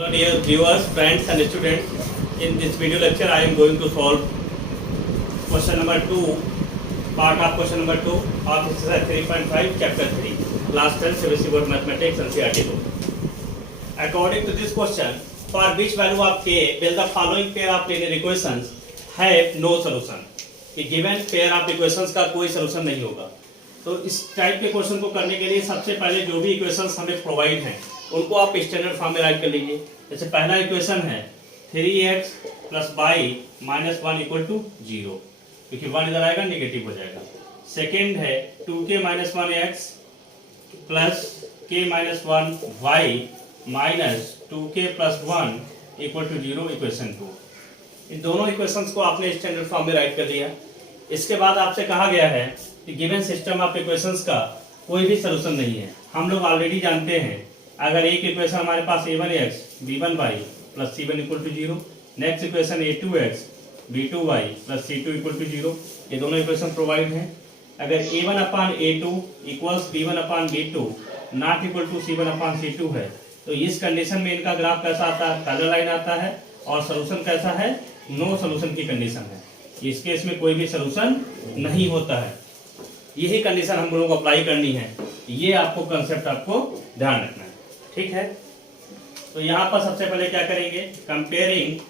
Hello dear viewers, friends and students. In this video lecture I am going to solve question number 2, part of question number 2 of exercise 3.5 chapter 3, class 10 CBSE Board Mathematics NCERT book. According to this question, for which value of k will the following pair of linear equations have no solution? कि given pair of equations का कोई solution नहीं होगा. तो इस type के question को करने के लिए सबसे पहले जो भी इक्वेशंस हमें प्रोवाइड हैं उनको आप स्टैंडर्ड फॉर्म में राइट कर लीजिए. जैसे पहला इक्वेशन है 3x plus y minus 1 equal to 0, क्योंकि 1 इधर आएगा नेगेटिव हो जाएगा. सेकेंड है 2k minus 1x plus k minus 1 y minus 2k plus 1 equal to 0, equation 2. इन दोनों इक्वेशंस को आपने स्टैंडर्ड फॉर्म में राइट कर दिया. इसके बाद आपसे कहा गया है कि गिवन सिस्टम ऑफ इक्वेशंस का कोई भी सलूशन नहीं है. हम लोग ऑलरेडी जानते हैं अगर एक इक्वेशन हमारे पास a1x b1y plus c1 equal to 0, next equation a2x b2y plus c2 equal to 0, ये दोनों इक्वेशन प्रोवाइड हैं. अगर a1 upon a2 equals b1 upon b2 not equal to c1 upon c2 है, तो इस कंडीशन में इनका ग्राफ कैसा आता है? पैरेलल लाइन आता है. और सोल्यूशन कैसा है? नो सोल्यूशन की कंडीशन है. इस केस में कोई भी सोल्यूशन नहीं होता है. यही कंडीशन हम लोगों को अप्लाई करनी है. ये आपको कंसेप्ट आपको ध्यान रखना है. ठीक है, तो यहाँ पर सबसे पहले क्या करेंगे? Comparing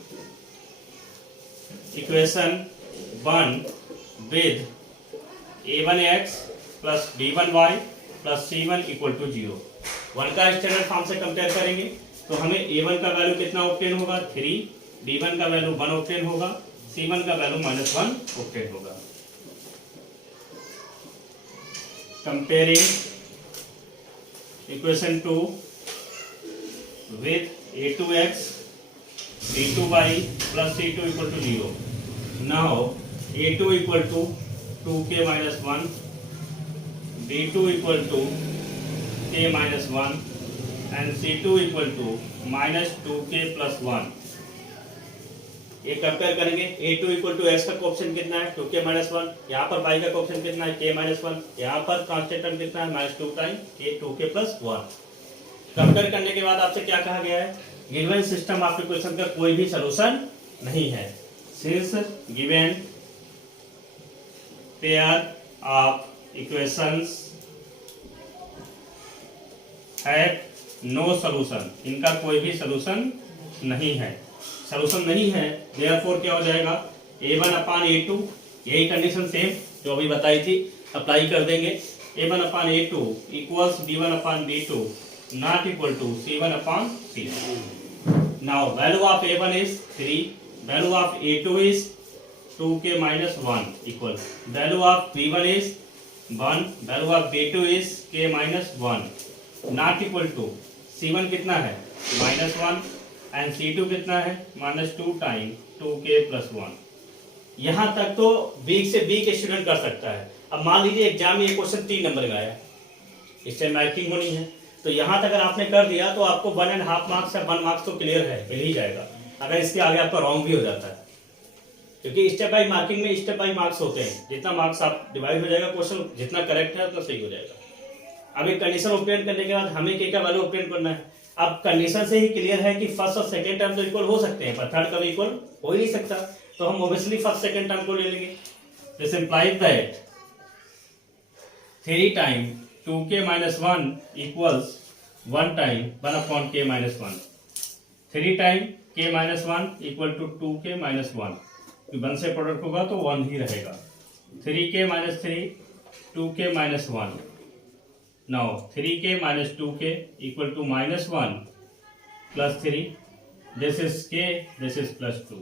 equation 1 with a1x plus b1y plus c1 equal to 0. 1 का स्टैंडर्ड फॉर्म से कंपेयर करेंगे तो हमें a1 का वैल्यू कितना ऑब्टेन होगा? 3, b1 का वैल्यू 1 ऑब्टेन होगा, c1 का वैल्यू -1 ऑब्टेन होगा. Comparing equation 2 with a2x b2y plus c2 equal to 0. Now a2 equal to 2k minus 1, b2 equal to k minus 1 and c2 equal to minus 2k plus 1. ये compare करेंगे. a2 equal to x का coefficient कितना है? 2k minus 1. यहाँ पर y का coefficient कितना है? k minus 1. यहाँ पर कांस्टेंट टर्म कितना है? -2 time k 2k plus 1. Compare करने के बाद आपसे क्या कहा गया है? गिवन सिस्टम ऑफ इक्वेशन का कोई भी सलूशन नहीं है. Since given pair of equations have no solution, इनका कोई भी सलूशन नहीं है. सलूशन नहीं है, देयरफॉर क्या हो जाएगा? a1 अपान a2, यही कंडीशन सेम जो अभी बताई थी अप्लाई कर देंगे. a1 upon a2 equals b1 upon b2 not equal to c1 upon c2. Now value of a1 is 3, value of a2 is 2k minus 1 equal value of b1 is 1, value of b2 is k minus 1 not equal to c1 कितना है? -1 and C2 कितना है? -2 time 2k plus 1. यहाँ तक तो week से weak student कर सकता है. अब मान लीजिए एग्जाम में ये क्वेश्चन 3 नंबर का आया, इससे मार्किंग होनी है, तो यहाँ तक अगर आपने कर दिया तो आपको 1.5 मार्क्स या 1 मार्क्स तो क्लियर है, मिल ही जाएगा. अगर इसके आगे आपका रॉन्ग भी हो जाता है, क्योंकि स्टेप बाई मार्किंग में स्टेप बाई मार्क्स होते हैं. जितना मार्क्स आप डिवाइड हो जाएगा, क्वेश्चन जितना करेक्ट है उतना सही हो जाएगा. अब एक कंडीशन ऑब्टेन करने के बाद हमें k का वैल्यू ऑब्टेन करना है. अब कंडीशन से ही क्लियर है कि फर्स्ट और सेकंड टर्म तो इक्वल हो सकते हैं, पर थर्ड कभी इक्वल हो ही नहीं सकता. तो हम ऑब्वियसली फर्स्ट सेकंड टर्म को ले लेंगे. This implies that 3 time 2k minus 1 equals 1 time 1 upon k minus 1. 3 time k minus 1 equal to 2k minus 1. 1 से प्रोडक्ट होगा तो 1 ही रहेगा. 3k minus 3 2k minus 1. Now 3k minus 2k equal to -1 plus 3. This is k, this is plus 2.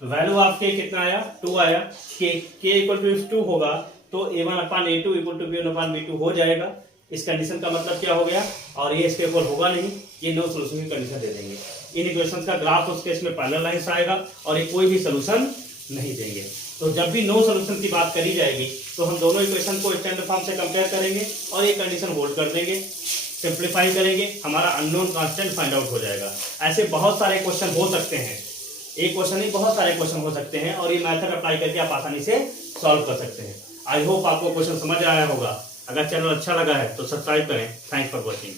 तो value of k कितना आया? 2 आया. k equal to 2 होगा तो a1 upon a2 equal to b1 upon b2 हो जाएगा. इस condition का मतलब क्या हो गया? और ये इसके इक्वल होगा नहीं, ये नो सोल्यूशन की कंडीशन दे देंगे. इन इक्वेशंस का ग्राफ उस केस में पैरेलल लाइंस आएगा और ये कोई भी सोल्यूशन नहीं देंगे. तो जब भी नो सोल्यूशन की बात करी जाएगी तो हम दोनों इक्वेशन को स्टैंडर्ड फॉर्म से कंपेयर करेंगे और ये कंडीशन होल्ड कर देंगे, सिंप्लीफाई करेंगे, हमारा अननोन कांस्टेंट फाइंड आउट हो जाएगा. ऐसे बहुत सारे क्वेश्चन हो सकते हैं, एक क्वेश्चन नहीं बहुत सारे क्वेश्चन हो सकते हैं और ये मेथड अप्लाई करके आप आसानी से सॉल्व कर सकते हैं. आई होप आपको क्वेश्चन समझ आया होगा. अगर चैनल अच्छा लगा है तो सब्सक्राइब करें. Thanks for watching.